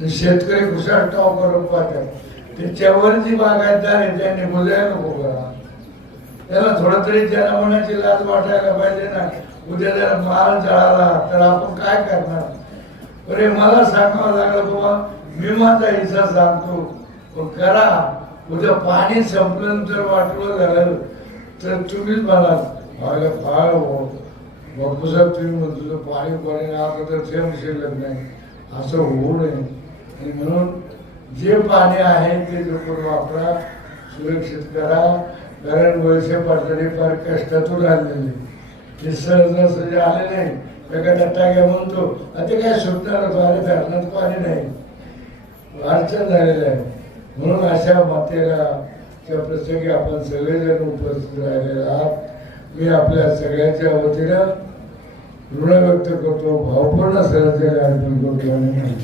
शेतकरी कुशाल टॉप करून पाहतात. त्याच्यावर जी बागायतदार आहे त्यांनी बोलायला नको करा. त्याला थोडं तरी जनावरांची लाज वाटायला पाहिजे ना. उद्या जर माल जळाला तर आपण काय करणार? अरे मला सांगावं लागलं बाबा मी माझा हिस्सा सांगतो. पण करा. उद्या पाणी संपलं जर वाटलं झालं. तर तुम्हीच म्हणाल मला फार हो. बापू साहेब तुम्ही म्हणतो पाणी पाणी आलं तर ते शिल्लक नाही. असं होऊ नये. जे पाणी आहे ते लोक वापरा सुरक्षित करा. कारण वळसे पाटले फार कष्टातून आलेले. ते सहजासहजी आले नाही एखादा टाक्या म्हणतो. "आ, ते काय सुटणार? अरे धरणात पाणी नाही. अडचण झालेलं आहे. म्हणून अशा मातेला त्या प्रसंगी आपण सगळेजण उपस्थित राहिलेले आहात. मी आपल्या सगळ्यांच्या वतीनं ऋण व्यक्त करतो. भावपूर्ण सहज अर्पण करतो आणि